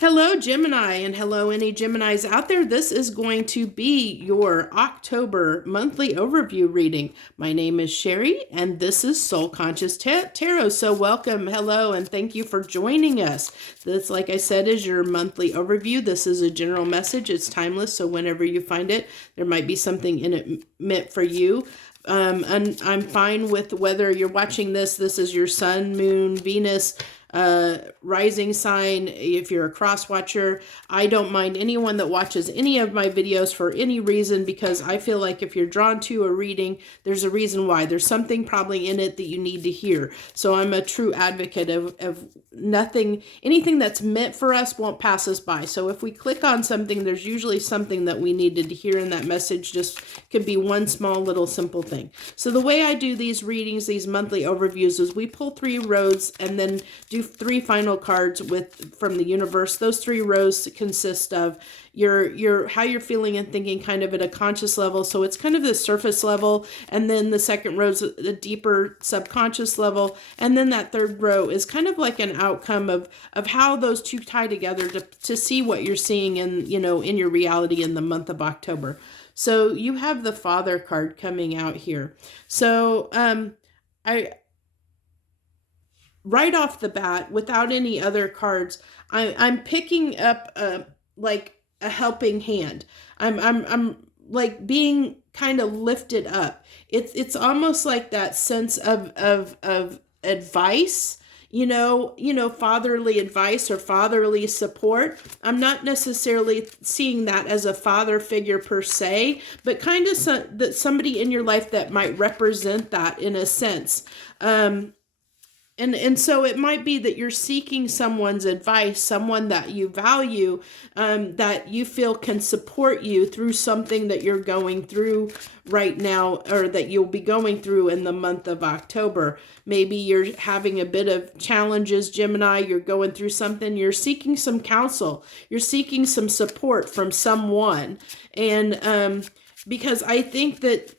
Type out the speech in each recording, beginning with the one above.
Hello, Gemini, and hello, any Geminis out there. This is going to be your October monthly overview reading. My name is Sherry, and this is Soul Conscious Tarot. So welcome, hello, and thank you for joining us. This, like I said, is your monthly overview. This is a general message. It's timeless, so whenever you find it, there might be something in it meant for you. And I'm fine with whether you're watching this. This is your sun, moon, Venus, rising sign. If you're a cross watcher, I don't mind anyone that watches any of my videos for any reason, because I feel like if you're drawn to a reading, there's a reason why. There's something probably in it that you need to hear. So I'm a true advocate of anything that's meant for us won't pass us by. So if we click on something, there's usually something that we needed to hear in that message. Just could be one small little simple thing. So the way I do these readings, these monthly overviews, is we pull 3 rows and then do 3 final cards from the universe. Those 3 rows consist of your how you're feeling and thinking kind of at a conscious level. So it's kind of the surface level, and then the second row is the deeper subconscious level, and then that third row is kind of like an outcome of how those two tie together to see what you're seeing in your reality in the month of October. So you have the Father card coming out here. So right off the bat, without any other cards, I'm picking up like a helping hand. I'm like being kind of lifted up. It's almost like that sense of advice, fatherly advice or fatherly support. I'm not necessarily seeing that as a father figure per se, but kind of somebody in your life that might represent that in a sense. And so it might be that you're seeking someone's advice, someone that you value, that you feel can support you through something that you're going through right now, or that you'll be going through in the month of October. Maybe you're having a bit of challenges, Gemini. You're going through something. You're seeking some counsel. You're seeking some support from someone. And because I think that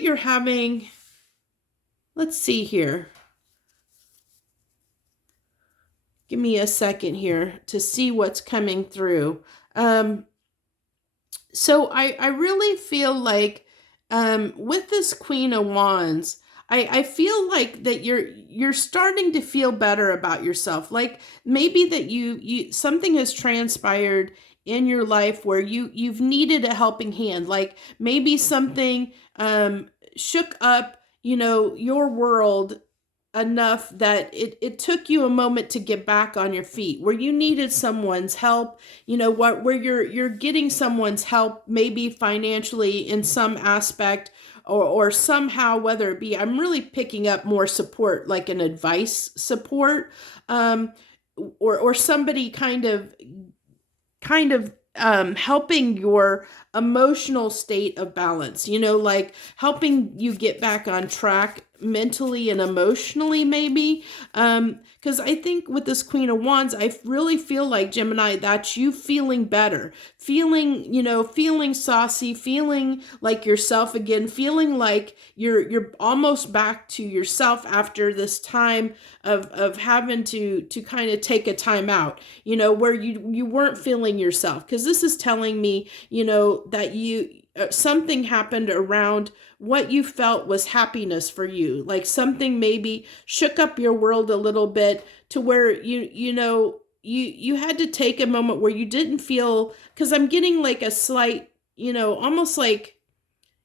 you're having... Let's see here. Give me a second here to see what's coming through. So I really feel like with this Queen of Wands, I feel like that you're starting to feel better about yourself. Like maybe that you something has transpired in your life where you've needed a helping hand. Like maybe something shook up your world enough that it took you a moment to get back on your feet, where you needed someone's help, where you're getting someone's help, maybe financially in some aspect, or somehow, whether it be, I'm really picking up more support, like an advice support, or somebody kind of helping your emotional state of balance, like helping you get back on track mentally and emotionally, maybe. Because I think with this Queen of Wands, I really feel like, Gemini, that's you feeling better, feeling saucy, feeling like yourself again, feeling like you're almost back to yourself after this time of having to kind of take a time out, where you weren't feeling yourself. Because this is telling me, that something happened around what you felt was happiness for you. Like something maybe shook up your world a little bit to where you had to take a moment where you didn't feel, because I'm getting like a slight, almost like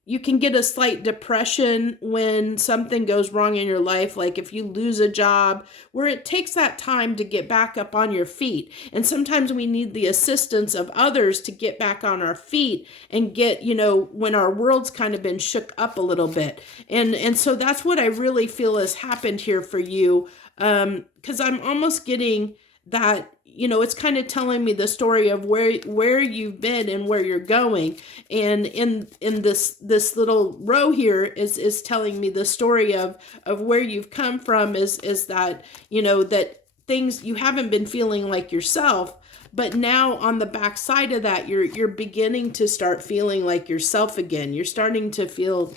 you can get a slight depression when something goes wrong in your life, like if you lose a job, where it takes that time to get back up on your feet. And sometimes we need the assistance of others to get back on our feet and get, when our world's kind of been shook up a little bit. And so that's what I really feel has happened here for you, because I'm almost getting that, it's kind of telling me the story of where you've been and where you're going. And in this little row here is telling me the story of where you've come from, is that, that things, you haven't been feeling like yourself, but now on the back side of that, you're beginning to start feeling like yourself again. You're starting to feel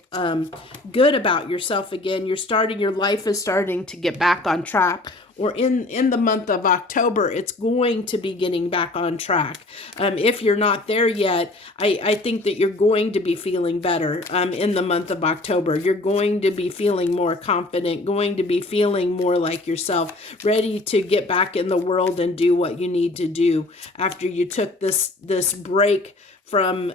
good about yourself again. Your life is starting to get back on track, or in the month of October, it's going to be getting back on track. If you're not there yet, I think that you're going to be feeling better in the month of October. You're going to be feeling more confident, going to be feeling more like yourself, ready to get back in the world and do what you need to do after you took this break from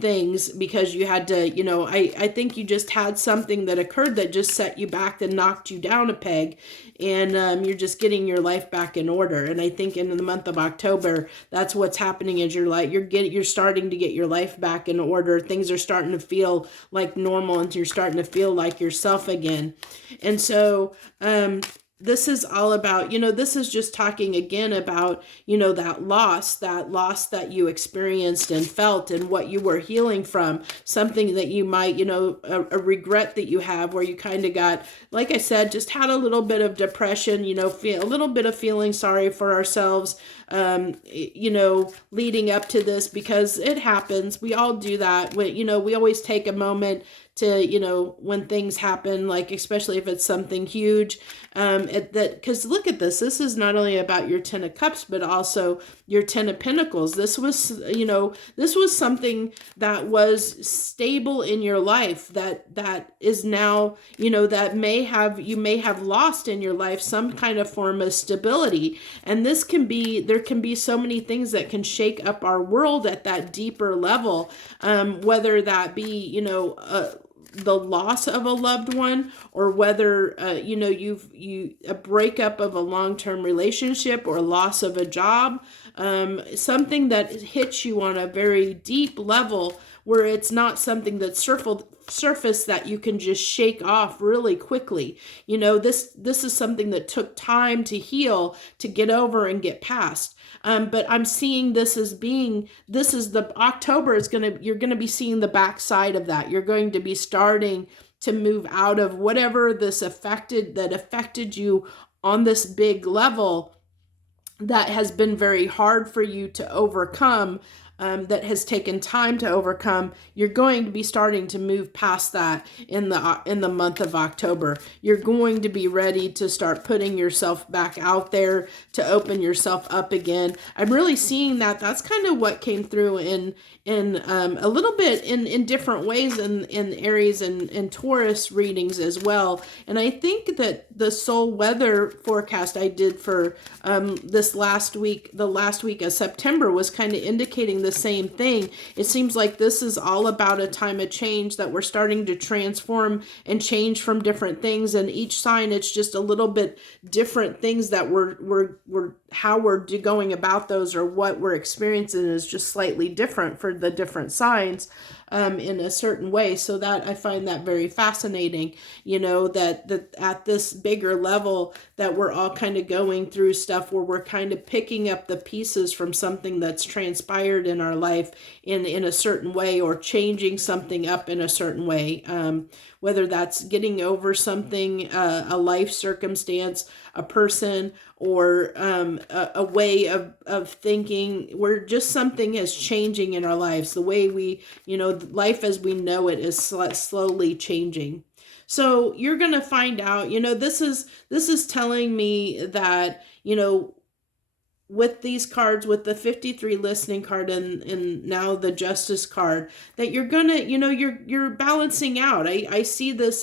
things because you had to, I think you just had something that occurred that just set you back and knocked you down a peg, and you're just getting your life back in order. And I think in the month of October, that's what's happening is you're starting to get your life back in order. Things are starting to feel like normal, and you're starting to feel like yourself again. And so this is all about, this is just talking again about, that loss that you experienced and felt and what you were healing from, something that you might, a regret that you have where you kind of got, like I said, just had a little bit of depression, feel a little bit of feeling sorry for ourselves, leading up to this, because it happens. We all do that. We always take a moment to, when things happen, like especially if it's something huge, because look at this is not only about your 10 of Cups, but also your 10 of Pentacles. This was something that was stable in your life that is now, that you may have lost in your life some kind of form of stability. And there can be so many things that can shake up our world at that deeper level, whether that be, the loss of a loved one, or whether a breakup of a long-term relationship, or loss of a job, something that hits you on a very deep level where it's not something that's surface that you can just shake off really quickly. This is something that took time to heal, to get over and get past. But I'm seeing this as the October you're going to be seeing the backside of that. You're going to be starting to move out of whatever that affected you on this big level that has been very hard for you to overcome. That has taken time to overcome. You're going to be starting to move past that in the month of October. You're going to be ready to start putting yourself back out there, to open yourself up again. I'm really seeing that. That's kind of what came through in a little bit in different ways in Aries and Taurus readings as well. And I think that the soul weather forecast I did for the last week of September was kind of indicating the same thing. It seems like this is all about a time of change, that we're starting to transform and change from different things, and each sign it's just a little bit different things that we're how we're going about those, or what we're experiencing is just slightly different for the different signs in a certain way. So that I find that very fascinating, that at this bigger level that we're all kind of going through stuff where we're kind of picking up the pieces from something that's transpired in our life in a certain way, or changing something up in a certain way, whether that's getting over something, a life circumstance, a person, or a way of thinking, where just something is changing in our lives. The way we, life as we know it is slowly changing. So you're going to find out, this is telling me that, with these cards, with the 53 listening card and now the Justice card, that you're gonna, you're balancing out. I see those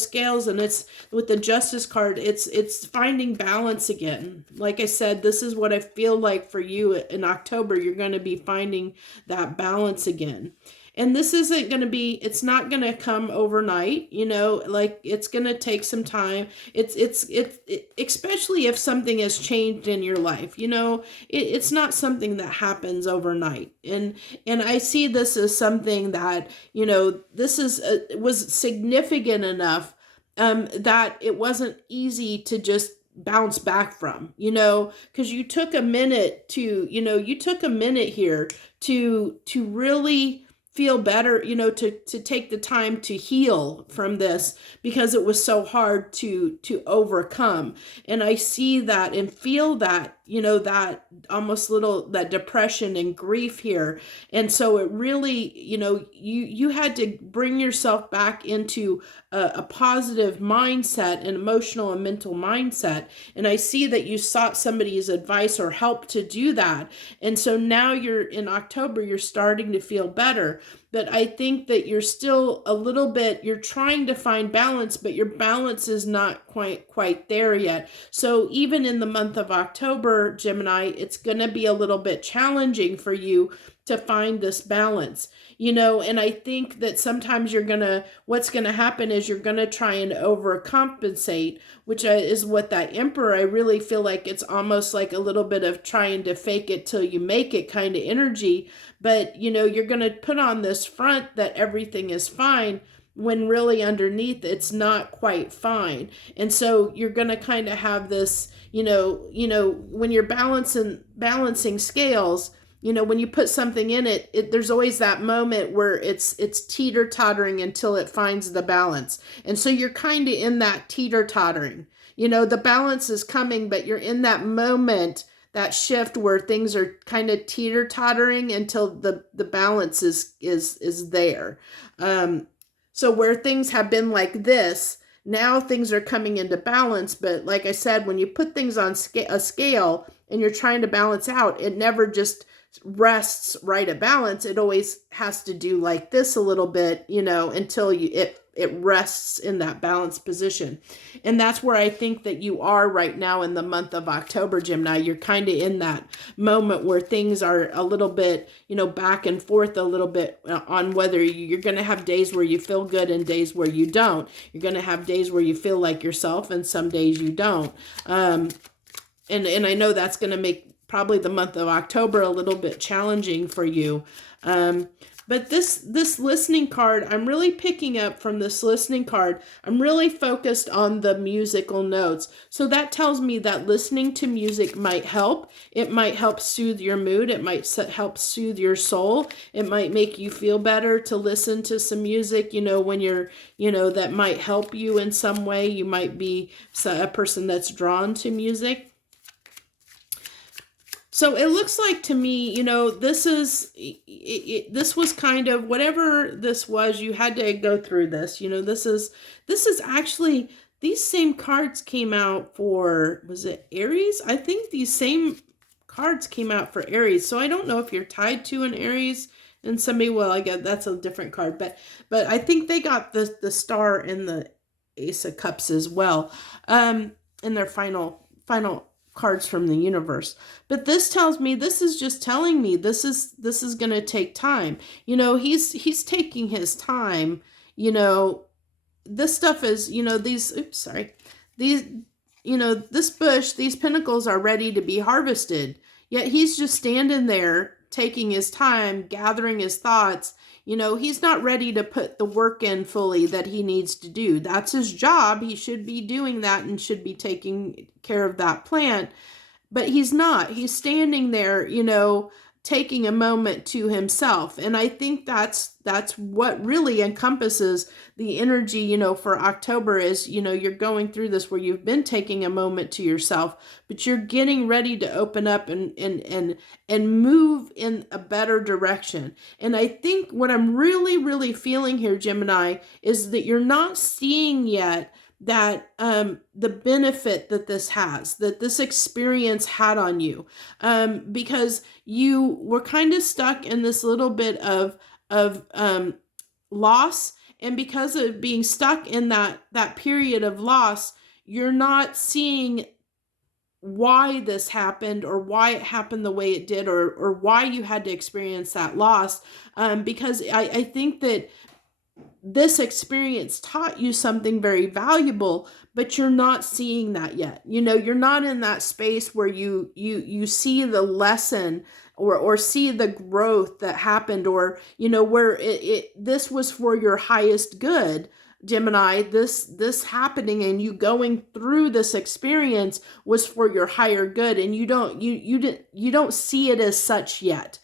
scales, and it's with the Justice card, it's finding balance again. Like I said, this is what I feel like for you in October. You're going to be finding that balance again. And this isn't going to be, it's not going to come overnight, like it's going to take some time. It's especially if something has changed in your life, it's not something that happens overnight. And I see this as something that, this was significant enough that it wasn't easy to just bounce back from, because you took a minute here to really feel better, to take the time to heal from this, because it was so hard to overcome. And I see that and feel that, that almost little, that depression and grief here. And so it really, you had to bring yourself back into a positive mindset, an emotional and mental mindset. And I see that you sought somebody's advice or help to do that. And so now you're in October, you're starting to feel better. But I think that you're still a little bit, you're trying to find balance, but your balance is not quite there yet. So even in the month of October, Gemini, it's going to be a little bit challenging for you to find this balance, and I think that sometimes what's going to happen is you're going to try and overcompensate, which is what that Emperor, I really feel like it's almost like a little bit of trying to fake it till you make it kind of energy. But, you're going to put on this front that everything is fine, when really underneath it's not quite fine. And so you're going to kind of have this, when you're balancing scales, when you put something in it, there's always that moment where it's teeter-tottering until it finds the balance. And so you're kind of in that teeter-tottering. The balance is coming, but you're in that moment, that shift where things are kind of teeter-tottering until the balance is there. So where things have been like this, now things are coming into balance. But like I said, when you put things on a scale and you're trying to balance out, it never just rests right at balance. It always has to do like this a little bit, until it rests in that balanced position. And that's where I think that you are right now in the month of October, Gemini. You're kind of in that moment where things are a little bit, back and forth a little bit on whether you're going to have days where you feel good and days where you don't. You're going to have days where you feel like yourself and some days you don't. And I know that's going to make probably the month of October a little bit challenging for you. But this listening card, I'm really picking up from this listening card, I'm really focused on the musical notes. So that tells me that listening to music might help. It might help soothe your mood. It might help soothe your soul. It might make you feel better to listen to some music, when you're, that might help you in some way. You might be a person that's drawn to music. So it looks like to me, this was kind of whatever this was, you had to go through this. This is actually, these same cards came out for, was it Aries? I think these same cards came out for Aries. So I don't know if you're tied to an Aries and somebody, well, I guess that's a different card, but I think they got the Star and the Ace of Cups as well, in their final cards from the universe. But this tells me, this is just telling me this is going to take time. He's taking his time. This stuff is, this bush, these pinnacles are ready to be harvested. Yet he's just standing there taking his time, gathering his thoughts. He's not ready to put the work in fully that he needs to do. That's his job. He should be doing that and should be taking care of that plant. But he's not. He's standing there, taking a moment to himself. And I think that's what really encompasses the energy, for October is, you're going through this where you've been taking a moment to yourself, but you're getting ready to open up and move in a better direction. And I think what I'm really, really feeling here, Gemini, is that you're not seeing yet that the benefit that this has, that this experience had on you, because you were kind of stuck in this little bit of loss. And because of being stuck in that period of loss, you're not seeing why this happened or why it happened the way it did, or why you had to experience that loss. Because I think that this experience taught you something very valuable, but you're not seeing that yet. You're not in that space where you see the lesson or see the growth that happened, or, where this was for your highest good, Gemini. This happening and you going through this experience was for your higher good, and you don't see it as such yet.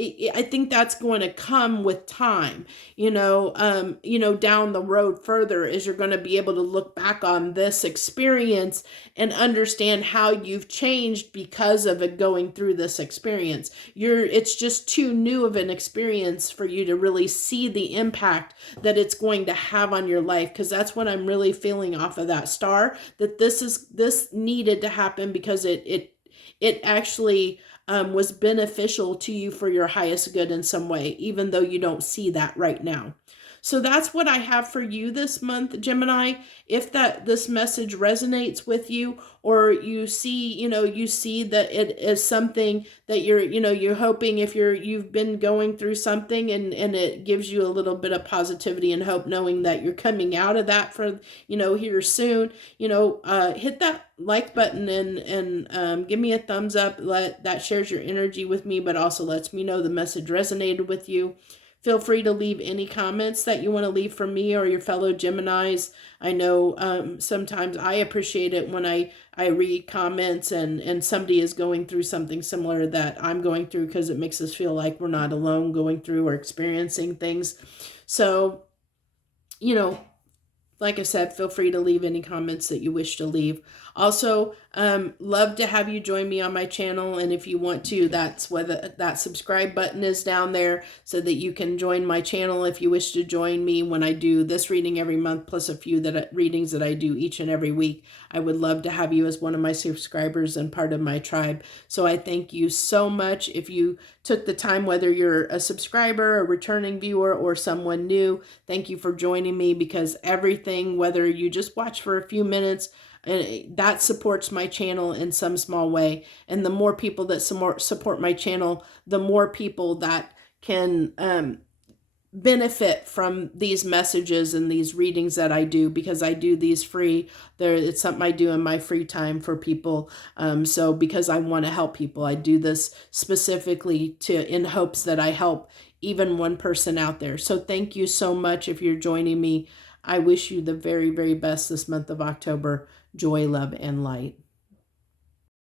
I think that's going to come with time, down the road further, is you're going to be able to look back on this experience and understand how you've changed because of it going through this experience. It's just too new of an experience for you to really see the impact that it's going to have on your life, because that's what I'm really feeling off of that star, that this needed to happen because it actually was beneficial to you for your highest good in some way, even though you don't see that right now. So that's what I have for you this month, Gemini. If this message resonates with you, or you see that it is something that you're hoping, if you've been going through something, and it gives you a little bit of positivity and hope, knowing that you're coming out of that for, here soon, hit that like button and give me a thumbs up. That shares your energy with me, but also lets me know the message resonated with you. Feel free to leave any comments that you want to leave for me or your fellow Geminis. I know sometimes I appreciate it when I read comments and somebody is going through something similar that I'm going through, because it makes us feel like we're not alone going through or experiencing things. So, like I said, feel free to leave any comments that you wish to leave. Also, love to have you join me on my channel. And if you want to, that's where that subscribe button is down there, so that you can join my channel if you wish to join me when I do this reading every month, plus a few readings that I do each and every week. I would love to have you as one of my subscribers and part of my tribe. So I thank you so much. If you took the time, whether you're a subscriber, a returning viewer, or someone new, thank you for joining me, because everything, whether you just watch for a few minutes, that supports my channel in some small way. And the more people that support my channel, the more people that can benefit from these messages and these readings that I do, because I do these free. It's something I do in my free time for people. So because I want to help people, I do this specifically in hopes that I help even one person out there. So thank you so much if you're joining me. I wish you the very, very best this month of October. Joy, love, and light.